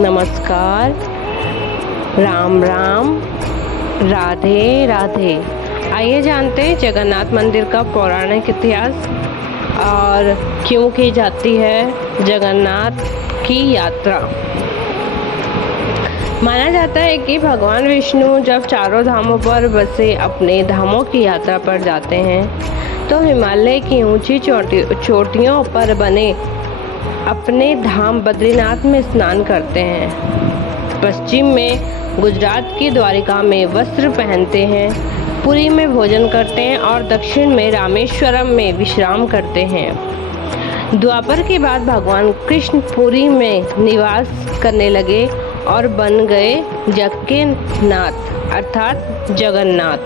नमस्कार, राम राम, राधे राधे। आइए जानते हैं जगन्नाथ मंदिर का पौराणिक इतिहास और क्यों की जाती है जगन्नाथ की यात्रा। माना जाता है कि भगवान विष्णु जब चारों धामों पर बसे अपने धामों की यात्रा पर जाते हैं तो हिमालय की ऊंची चोटियों पर बने अपने धाम बद्रीनाथ में स्नान करते हैं। पश्चिम में गुजरात की द्वारिका में वस्त्र पहनते हैं, पुरी में भोजन करते हैं और दक्षिण में रामेश्वरम में विश्राम करते हैं। द्वापर के बाद भगवान कृष्ण पुरी में निवास करने लगे और बन गए जग के नाथ अर्थात जगन्नाथ।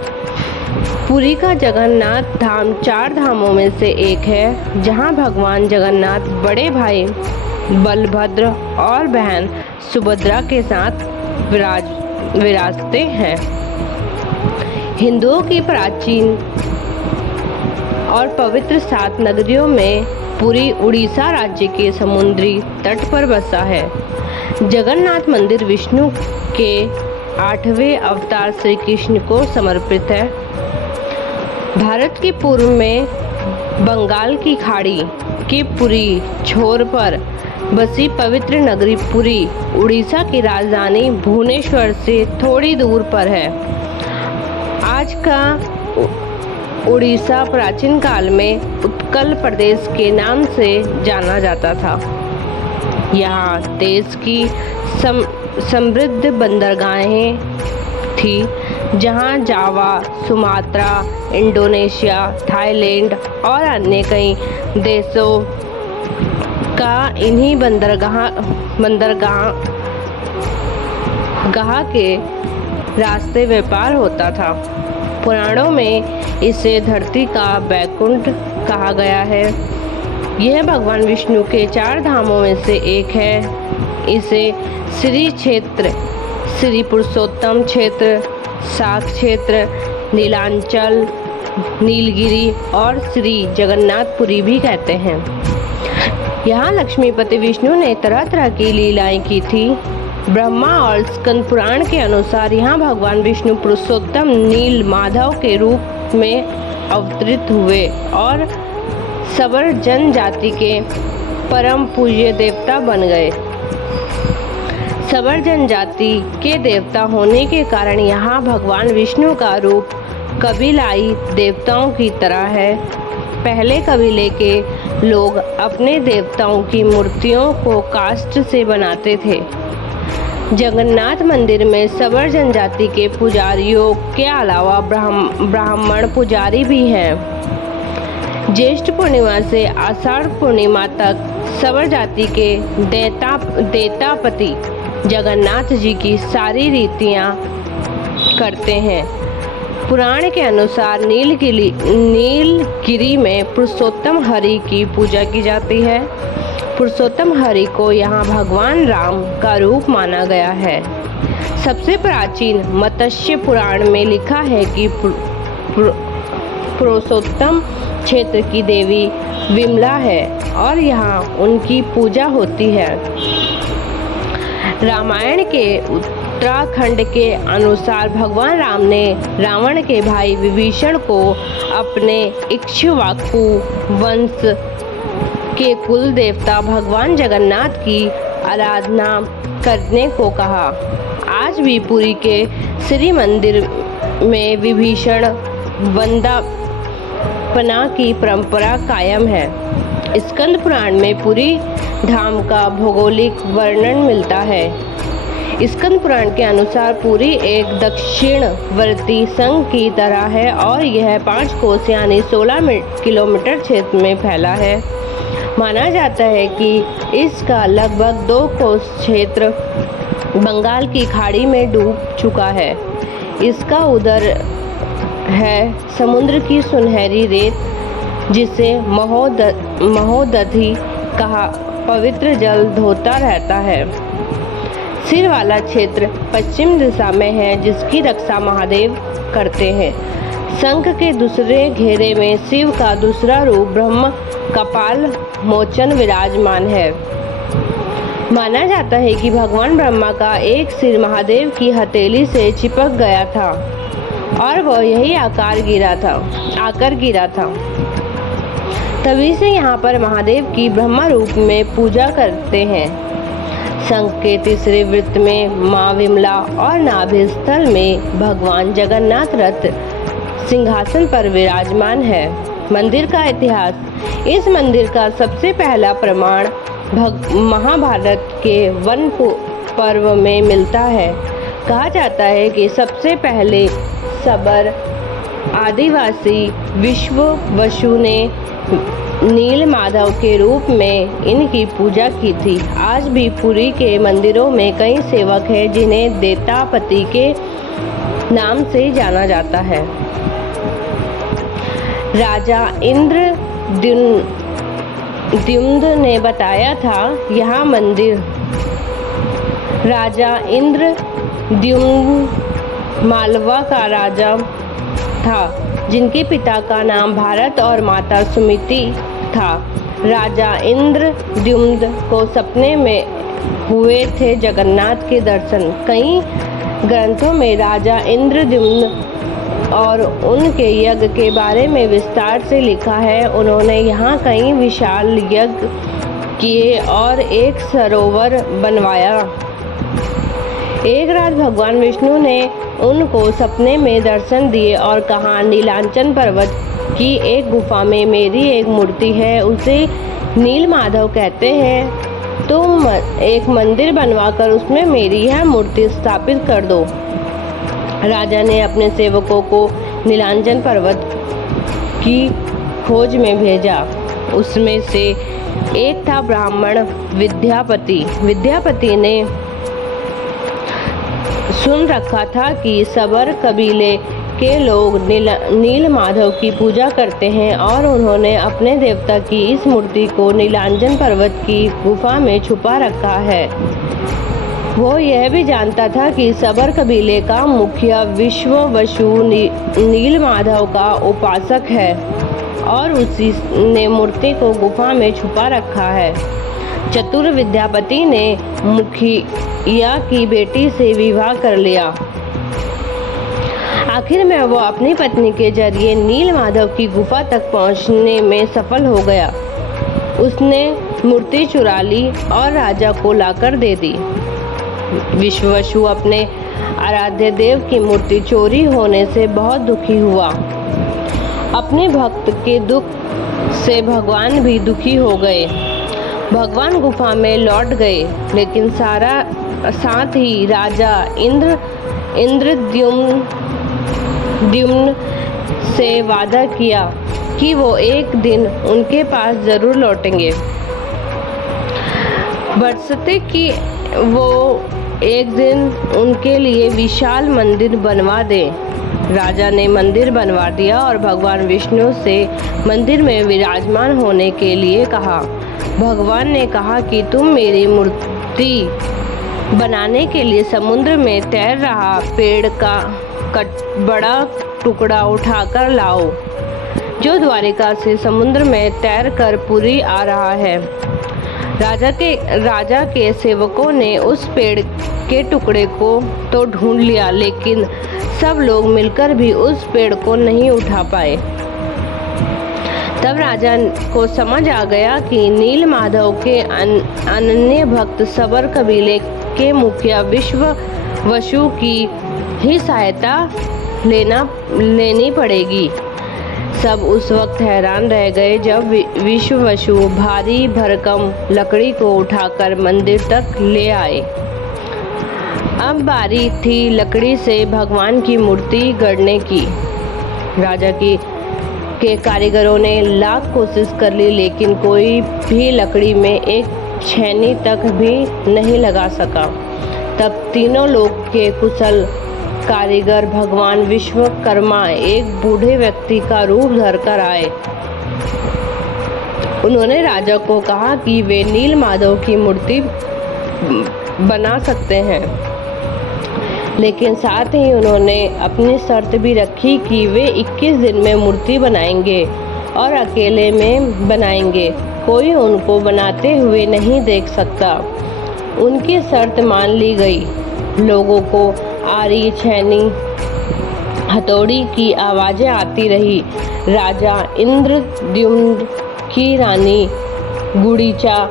पुरी का जगन्नाथ धाम 4 धामों में से एक है, जहां भगवान जगन्नाथ बड़े भाई बलभद्र और बहन सुभद्रा के साथ विराजते हैं। हिंदुओं की प्राचीन और पवित्र 7 नगरियों में पुरी उड़ीसा राज्य के समुद्री तट पर बसा है। जगन्नाथ मंदिर विष्णु के 8वें अवतार श्री कृष्ण को समर्पित है। भारत के पूर्व में बंगाल की खाड़ी के पूरी छोर पर बसी पवित्र नगरी पुरी उड़ीसा की राजधानी भुवनेश्वर से थोड़ी दूर पर है। आज का उड़ीसा प्राचीन काल में उत्कल प्रदेश के नाम से जाना जाता था। यहाँ देश की समृद्ध बंदरगाहें थी, जहां जावा, सुमात्रा, इंडोनेशिया, थाईलैंड और अन्य कई देशों का इन्हीं बंदरगाह के रास्ते व्यापार होता था। पुराणों में इसे धरती का बैकुंठ कहा गया है। यह भगवान विष्णु के 4 धामों में से एक है। इसे श्री क्षेत्र, श्री पुरुषोत्तम क्षेत्र, शाक क्षेत्र, नीलांचल, नीलगिरी और श्री जगन्नाथपुरी भी कहते हैं। यहाँ लक्ष्मीपति विष्णु ने तरह तरह की लीलाएं की थी। ब्रह्मा और स्कंद पुराण के अनुसार यहाँ भगवान विष्णु पुरुषोत्तम नील माधव के रूप में अवतरित हुए और सबर जनजाति के परम पूज्य देवता बन गए। सबर जनजाति के देवता होने के कारण यहाँ भगवान विष्णु का रूप कबीलाई देवताओं की तरह है। पहले कबीले के लोग अपने देवताओं की मूर्तियों को काष्ठ से बनाते थे। जगन्नाथ मंदिर में सबर जनजाति के पुजारियों के अलावा ब्राह्मण पुजारी भी हैं। ज्येष्ठ पूर्णिमा से आषाढ़ पूर्णिमा तक सबर जाति के देवतापति जगन्नाथ जी की सारी रीतियां करते हैं। पुराण के अनुसार नीलगिरी में पुरुषोत्तम हरि की पूजा की जाती है। पुरुषोत्तम हरि को यहाँ भगवान राम का रूप माना गया है। सबसे प्राचीन मत्स्य पुराण में लिखा है कि पुरुषोत्तम क्षेत्र की देवी विमला है और यहाँ उनकी पूजा होती है। रामायण के उत्तराखंड के अनुसार भगवान राम ने रावण के भाई विभीषण को अपने इक्ष्वाकु वंश के कुल देवता भगवान जगन्नाथ की आराधना करने को कहा। आज भी पुरी के श्री मंदिर में विभीषण वंदना की परंपरा कायम है। स्कंद पुराण में पुरी धाम का भौगोलिक वर्णन मिलता है। स्कंद पुराण के अनुसार पुरी एक दक्षिणवर्ती संघ की तरह है और यह 5 कोस यानी 16 किलोमीटर क्षेत्र में फैला है। माना जाता है कि इसका लगभग 2 कोस क्षेत्र बंगाल की खाड़ी में डूब चुका है। इसका उदर है समुद्र की सुनहरी रेत, जिसे महोदधि कहा पवित्र जल धोता रहता है। सिर वाला क्षेत्र पश्चिम दिशा में है, जिसकी रक्षा महादेव करते हैं। शंख के दूसरे घेरे में शिव का दूसरा रूप ब्रह्म कपाल मोचन विराजमान है। माना जाता है कि भगवान ब्रह्मा का एक सिर महादेव की हथेली से चिपक गया था और वह यही आकर गिरा था। तभी से यहाँ पर महादेव की ब्रह्मा रूप में पूजा करते हैं। शंख के तीसरे वृत्त में माँ विमला और नाभि स्थल में भगवान जगन्नाथ रथ सिंहासन पर विराजमान है। मंदिर का इतिहास। इस मंदिर का सबसे पहला प्रमाण महाभारत के वन पर्व में मिलता है। कहा जाता है कि सबसे पहले सबर आदिवासी विश्ववसु ने नील माधव के रूप में इनकी पूजा की थी। आज भी पुरी के मंदिरों में कई सेवक हैं जिन्हें देवतापति के नाम से जाना जाता है। राजा इंद्रद्युम्न ने बताया था यहाँ मंदिर। राजा इंद्रद्युम्न मालवा का राजा था जिनके पिता का नाम भारत और माता सुमिति था। राजा इंद्रद्युम्न को सपने में हुए थे जगन्नाथ के दर्शन। कई ग्रंथों में राजा इंद्रद्युम्न और उनके यज्ञ के बारे में विस्तार से लिखा है। उन्होंने यहाँ कई विशाल यज्ञ किए और एक सरोवर बनवाया। एक रात भगवान विष्णु ने उनको सपने में दर्शन दिए और कहा, नीलांचन पर्वत की एक गुफा में मेरी एक मूर्ति है, उसे नील माधव कहते हैं। तुम एक मंदिर बनवाकर उसमें मेरी यह मूर्ति स्थापित कर दो। राजा ने अपने सेवकों को नीलांचन पर्वत की खोज में भेजा। उसमें से एक था ब्राह्मण विद्यापति। विद्यापति ने सुन रखा था कि सबर कबीले के लोग नील माधव की पूजा करते हैं और उन्होंने अपने देवता की इस मूर्ति को नीलांचन पर्वत की गुफा में छुपा रखा है। वो यह भी जानता था कि सबर कबीले का मुखिया विश्ववसु नील माधव का उपासक है और उसी ने मूर्ति को गुफा में छुपा रखा है। चतुर विद्यापति ने मुखिया की बेटी से विवाह कर लिया। आखिर में वो अपनी पत्नी के जरिए नील माधव की गुफा तक पहुंचने में सफल हो गया। उसने मूर्ति चुरा ली और राजा को लाकर दे दी। विश्ववसु अपने आराध्य देव की मूर्ति चोरी होने से बहुत दुखी हुआ। अपने भक्त के दुख से भगवान भी दुखी हो गए। भगवान गुफा में लौट गए, लेकिन साथ ही राजा इंद्रद्युम्न से वादा किया कि वो एक दिन उनके पास जरूर लौटेंगे। बरसते कि वो एक दिन उनके लिए विशाल मंदिर बनवा दे। राजा ने मंदिर बनवा दिया और भगवान विष्णु से मंदिर में विराजमान होने के लिए कहा। भगवान ने कहा कि तुम मेरी मूर्ति बनाने के लिए समुद्र में तैर रहा पेड़ का बड़ा टुकड़ा उठाकर लाओ, जो द्वारिका से समुद्र में तैरकर पुरी आ रहा है। राजा के सेवकों ने उस पेड़ के टुकड़े को तो ढूंढ लिया, लेकिन सब लोग मिलकर भी उस पेड़ को नहीं उठा पाए। तब राजा को समझ आ गया कि नील माधव के अनन्य भक्त सबर कबीले के मुखिया विश्ववसु की ही सहायता लेनी पड़ेगी। सब उस वक्त हैरान रह गए जब विश्ववसु भारी भरकम लकड़ी को उठाकर मंदिर तक ले आए। अब बारी थी लकड़ी से भगवान की मूर्ति गढ़ने की। राजा के कारीगरों ने लाख कोशिश कर ली, लेकिन कोई भी लकड़ी में एक छेनी तक भी नहीं लगा सका। तब तीनों लोग के कुशल कारीगर भगवान विश्वकर्मा एक बूढ़े व्यक्ति का रूप धरकर आए। उन्होंने राजा को कहा कि वे नील माधव की मूर्ति बना सकते हैं, लेकिन साथ ही उन्होंने अपनी शर्त भी रखी कि वे 21 दिन में मूर्ति बनाएंगे और अकेले में बनाएंगे, कोई उनको बनाते हुए नहीं देख सकता। उनकी शर्त मान ली गई। लोगों को आरी, छेनी, हथौड़ी की आवाजें आती रही। राजा इंद्रद्युम्न की रानी गुड़ीचा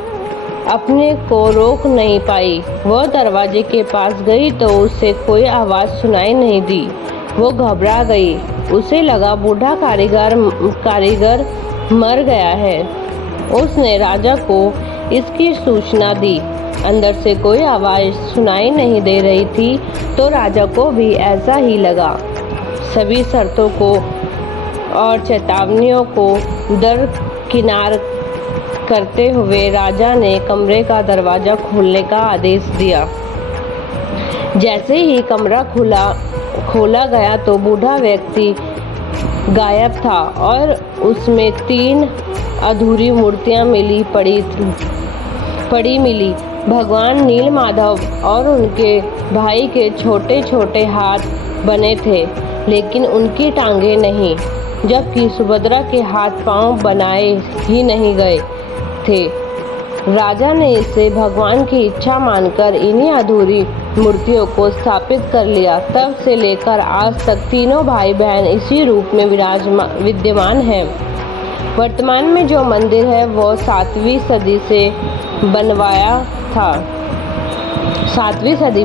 अपने को रोक नहीं पाई। वह दरवाजे के पास गई तो उसे कोई आवाज सुनाई नहीं दी। वो घबरा गई। उसे लगा बूढ़ा कारीगर मर गया है। उसने राजा को इसकी सूचना दी। अंदर से कोई आवाज सुनाई नहीं दे रही थी तो राजा को भी ऐसा ही लगा। सभी शर्तों को और चेतावनियों को दरकिनार करते हुए राजा ने कमरे का दरवाजा खोलने का आदेश दिया। जैसे ही कमरा खोला गया तो बूढ़ा व्यक्ति गायब था और उसमें 3 अधूरी मूर्तियां पड़ी मिली। भगवान नीलमाधव और उनके भाई के छोटे छोटे हाथ बने थे लेकिन उनकी टांगे नहीं, जबकि सुभद्रा के हाथ पांव बनाए ही नहीं गए थे। राजा ने इसे भगवान की इच्छा मानकर इन्हीं अधूरी मूर्तियों को स्थापित कर लिया। तब से लेकर आज तक तीनों भाई बहन इसी रूप में विद्यमान हैं। वर्तमान में जो मंदिर है वो 7वीं सदी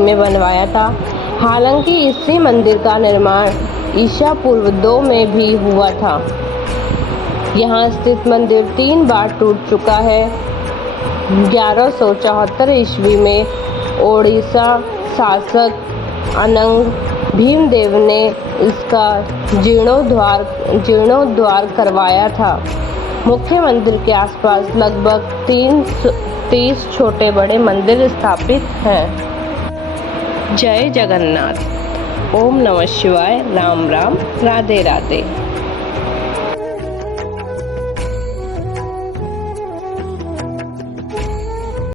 में बनवाया था। हालांकि इसी मंदिर का निर्माण ईसा पूर्व 2 में भी हुआ था। यहाँ स्थित मंदिर 3 बार टूट चुका है। 1174 ईस्वी में ओडिशा शासक अनंग भीमदेव ने इसका जीर्णोद्धार करवाया था। मुख्य मंदिर के आसपास लगभग 30 छोटे बड़े मंदिर स्थापित हैं। जय जगन्नाथ। ओम नमः शिवाय। राम राम। राधे राधे।